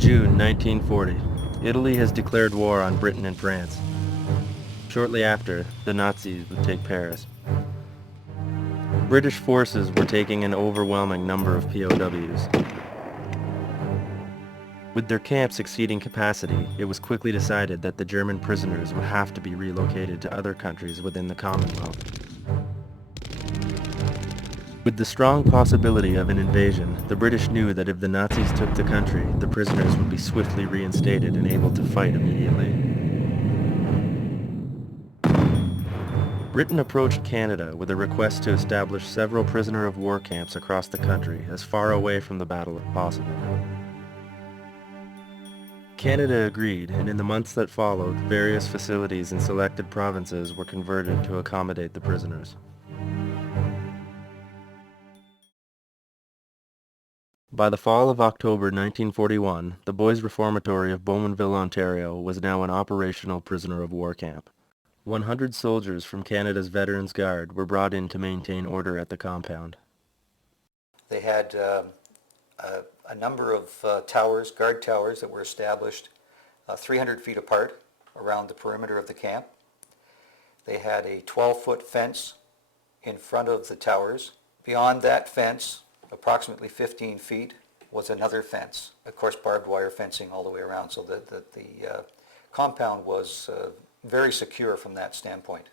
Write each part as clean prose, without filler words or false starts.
June 1940. Italy has declared war on Britain and France. Shortly after, the Nazis would take Paris. British forces were taking an overwhelming number of POWs. With their camps exceeding capacity, it was quickly decided that the German prisoners would have to be relocated to other countries within the Commonwealth. With the strong possibility of an invasion, the British knew that if the Nazis took the country, the prisoners would be swiftly reinstated and able to fight immediately. Britain approached Canada with a request to establish several prisoner of war camps across the country as far away from the battle as possible. Canada agreed, and in the months that followed, various facilities in selected provinces were converted to accommodate the prisoners. By the fall of October 1941, the Boys' Reformatory of Bowmanville, Ontario was now an operational prisoner of war camp. 100 soldiers from Canada's Veterans Guard were brought in to maintain order at the compound. They had a number of towers, guard towers, that were established 300 feet apart around the perimeter of the camp. They had a 12-foot fence in front of the towers. Beyond that fence, approximately 15 feet, was another fence. Of course, barbed wire fencing all the way around, so that the compound was very secure from that standpoint.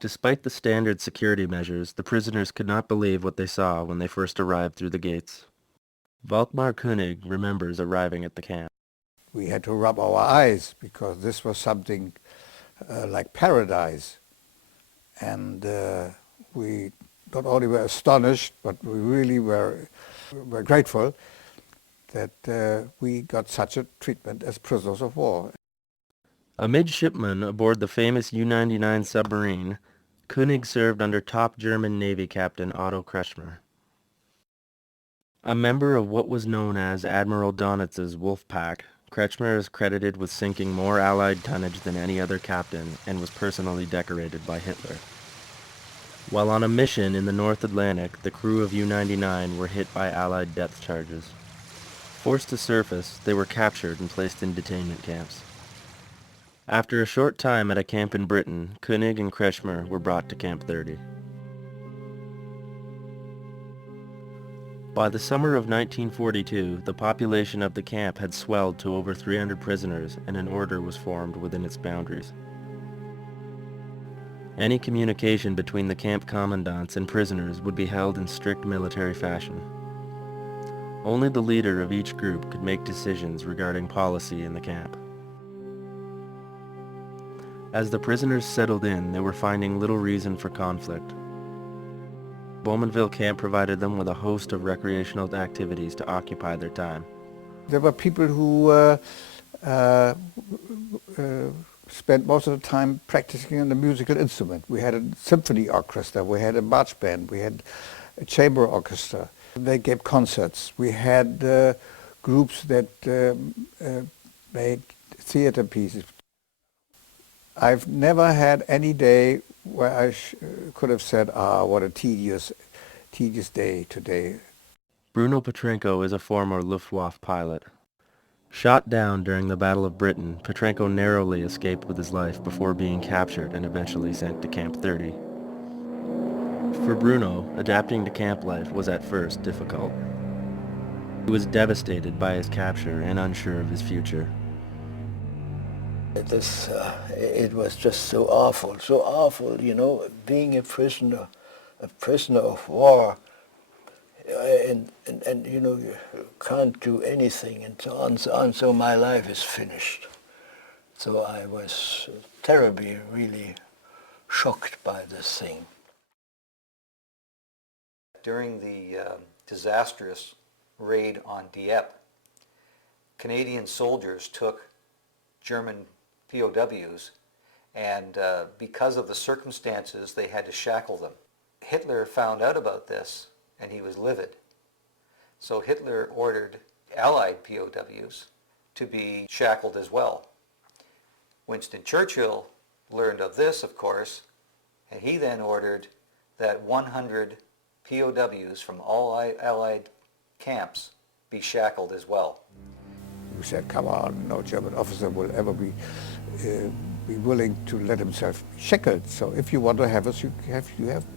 Despite the standard security measures, the prisoners could not believe what they saw when they first arrived through the gates. Volkmar Koenig remembers arriving at the camp. We had to rub our eyes because this was something like paradise. And we not only were astonished, but we really were grateful that we got such a treatment as prisoners of war. A midshipman aboard the famous U-99 submarine, Koenig served under top German Navy Captain Otto Kretschmer. A member of what was known as Admiral Donitz's Wolf Pack, Kretschmer is credited with sinking more Allied tonnage than any other captain and was personally decorated by Hitler. While on a mission in the North Atlantic, the crew of U-99 were hit by Allied depth charges. Forced to surface, they were captured and placed in detainment camps. After a short time at a camp in Britain, Koenig and Kretschmer were brought to Camp 30. By the summer of 1942, the population of the camp had swelled to over 300 prisoners, and an order was formed within its boundaries. Any communication between the camp commandants and prisoners would be held in strict military fashion. Only the leader of each group could make decisions regarding policy in the camp. As the prisoners settled in, they were finding little reason for conflict. Bowmanville camp provided them with a host of recreational activities to occupy their time. There were people who spent most of the time practicing on the musical instrument. We had a symphony orchestra, we had a march band, we had a chamber orchestra. They gave concerts. We had groups that made theater pieces. I've never had any day where I could have said, what a tedious day today. Bruno Petrenko is a former Luftwaffe pilot. Shot down during the Battle of Britain, Petrenko narrowly escaped with his life before being captured and eventually sent to Camp 30. For Bruno, adapting to camp life was at first difficult. He was devastated by his capture and unsure of his future. It was just so awful, you know, being a prisoner of war, and you know, you can't do anything and so on, so my life is finished. So I was terribly, really shocked by this thing. During the disastrous raid on Dieppe, Canadian soldiers took German POWs, and because of the circumstances, they had to shackle them. Hitler found out about this, and he was livid. So Hitler ordered Allied POWs to be shackled as well. Winston Churchill learned of this, of course, and he then ordered that 100 POWs from all Allied camps be shackled as well. We said, come on, no German officer will ever be willing to let himself be shackled. So if you want to have us, you have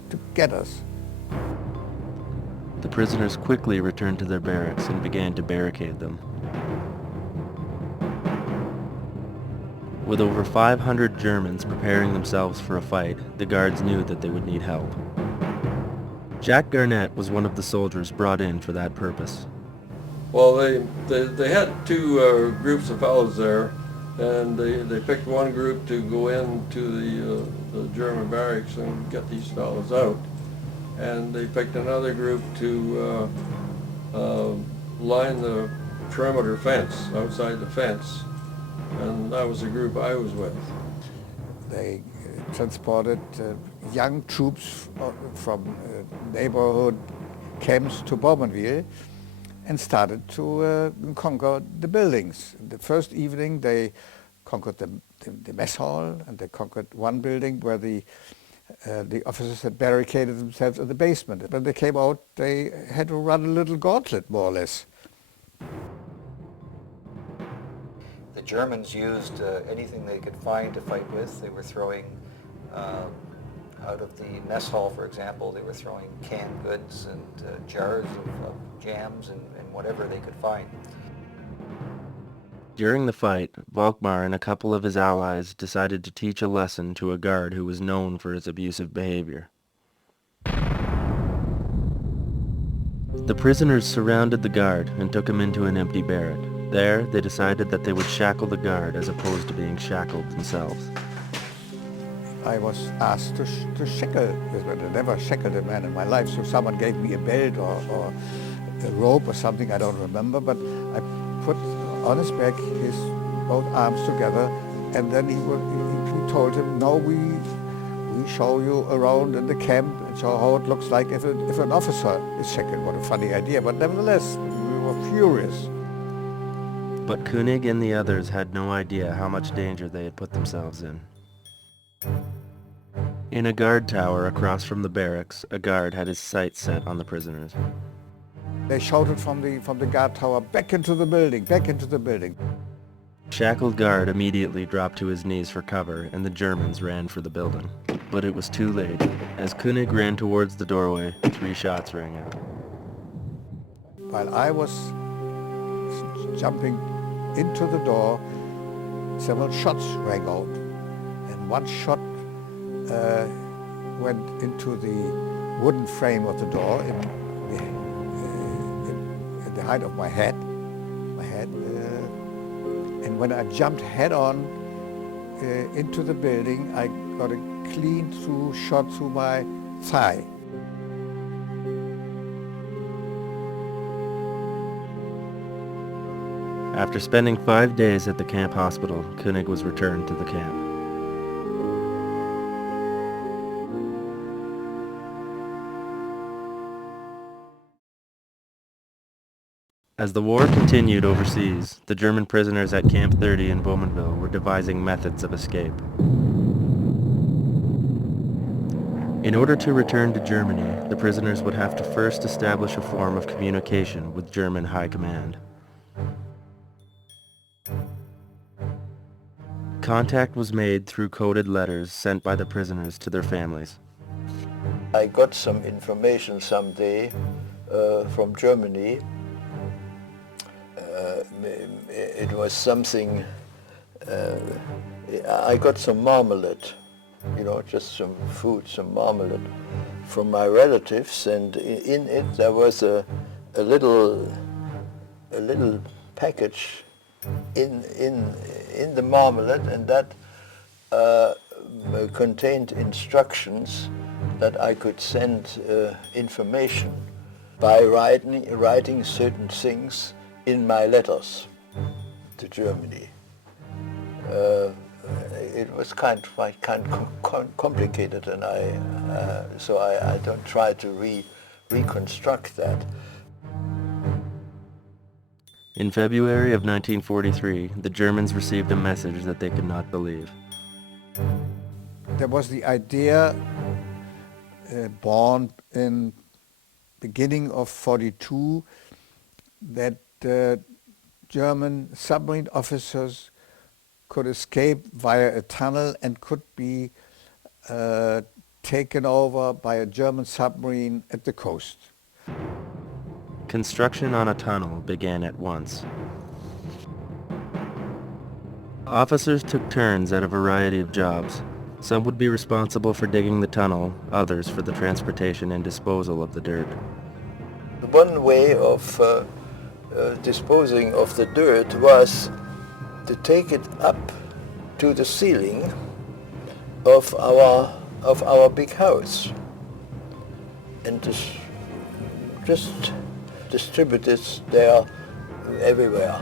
to get us. The prisoners quickly returned to their barracks and began to barricade them. With over 500 Germans preparing themselves for a fight, the guards knew that they would need help. Jack Garnett was one of the soldiers brought in for that purpose. Well, they had two groups of fellows there, and they picked one group to go into the German barracks and get these fellows out, and they picked another group to line the perimeter fence, outside the fence, and that was the group I was with. They transported young troops from neighborhood camps to Bougainville and started to conquer the buildings. The first evening they conquered the mess hall, and they conquered one building where the officers had barricaded themselves in the basement. When they came out, they had to run a little gauntlet, more or less. The Germans used anything they could find to fight with. They were throwing, out of the mess hall, for example, they were throwing canned goods and jars of jams and whatever they could find. During the fight, Volkmar and a couple of his allies decided to teach a lesson to a guard who was known for his abusive behavior. The prisoners surrounded the guard and took him into an empty barrack. There, they decided that they would shackle the guard as opposed to being shackled themselves. I was asked to shackle. I never shackled a man in my life, so someone gave me a belt or a rope or something, I don't remember, but I put on his back his both arms together, and then he told him, no, we show you around in the camp and show how it looks like if an officer is shackled. What a funny idea, but nevertheless, we were furious. But König and the others had no idea how much danger they had put themselves in. In a guard tower across from the barracks, a guard had his sights set on the prisoners. They shouted from the guard tower, back into the building, back into the building. Shackled guard immediately dropped to his knees for cover, and the Germans ran for the building. But it was too late. As König ran towards the doorway, 3 shots rang out. While I was jumping into the door, several shots rang out, and one shot went into the wooden frame of the door in the height of my head, and when I jumped head-on into the building, I got a clean through shot through my thigh. After spending 5 days at the camp hospital, König was returned to the camp. As the war continued overseas, the German prisoners at Camp 30 in Bougainville were devising methods of escape. In order to return to Germany, the prisoners would have to first establish a form of communication with German high command. Contact was made through coded letters sent by the prisoners to their families. I got some information someday from Germany. It was something, I got some marmalade, just some food, some marmalade from my relatives, and in it there was a little package in the marmalade, and that contained instructions that I could send information by writing certain things in my letters to Germany. It was kind of complicated, and so I don't try to reconstruct that. In February of 1943, the Germans received a message that they could not believe. There was the idea born in beginning of 42 that German submarine officers could escape via a tunnel and could be taken over by a German submarine at the coast. Construction on a tunnel began at once. Officers took turns at a variety of jobs. Some would be responsible for digging the tunnel, others for the transportation and disposal of the dirt. One way of disposing of the dirt was to take it up to the ceiling of our big house and just distribute it there everywhere.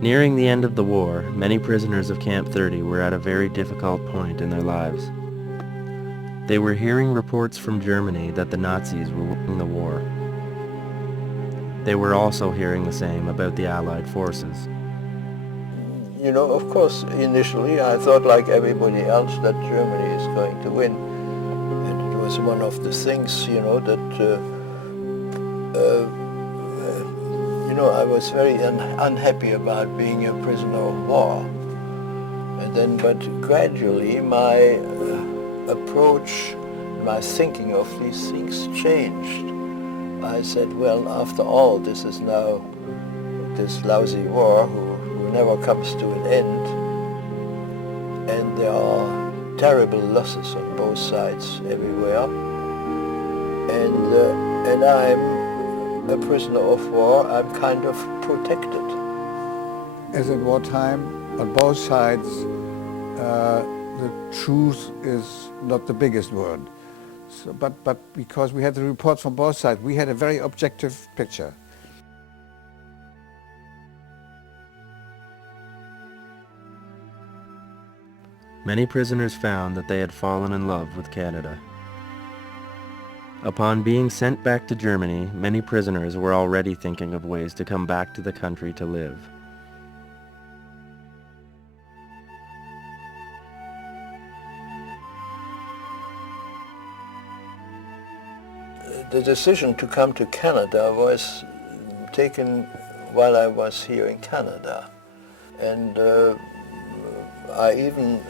Nearing the end of the war, many prisoners of Camp 30 were at a very difficult point in their lives. They were hearing reports from Germany that the Nazis were winning the war. They were also hearing the same about the Allied forces. You know, of course, initially I thought like everybody else that Germany is going to win. And it was one of the things, you know, that I was very unhappy about being a prisoner of war. And then, but gradually my approach, my thinking of these things changed. I said, well, after all, this is now this lousy war who never comes to an end. And there are terrible losses on both sides everywhere. And I'm a prisoner of war, I'm kind of protected. As in wartime, on both sides, the truth is not the biggest word. So, but because we had the reports from both sides, we had a very objective picture. Many prisoners found that they had fallen in love with Canada. Upon being sent back to Germany, many prisoners were already thinking of ways to come back to the country to live. The decision to come to Canada was taken while I was here in Canada. And I even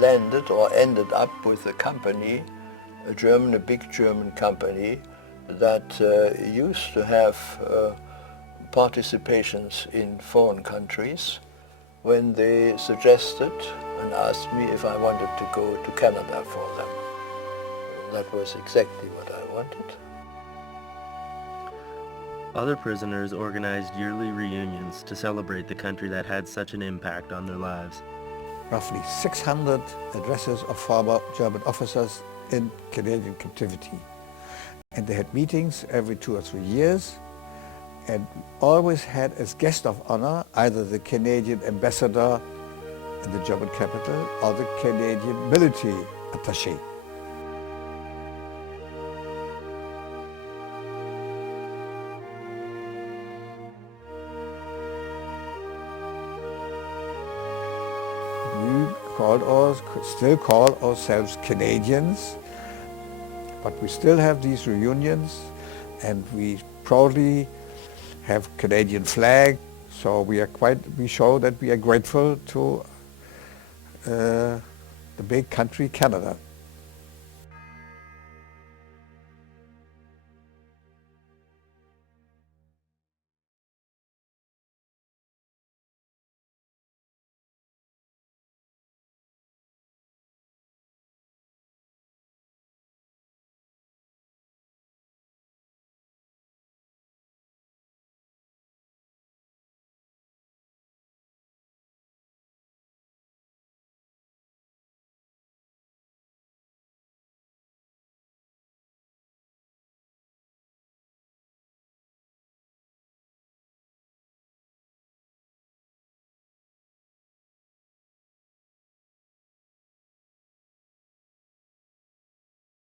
landed or ended up with a company, a big German company that used to have participations in foreign countries when they suggested and asked me if I wanted to go to Canada for them. That was exactly what I wanted. Other prisoners organized yearly reunions to celebrate the country that had such an impact on their lives. Roughly 600 addresses of former German officers in Canadian captivity. And they had meetings every 2 or 3 years and always had as guest of honor either the Canadian ambassador in the German capital or the Canadian military attaché. Still call ourselves Canadians, but we still have these reunions and we proudly have Canadian flag, so we show that we are grateful to the big country Canada.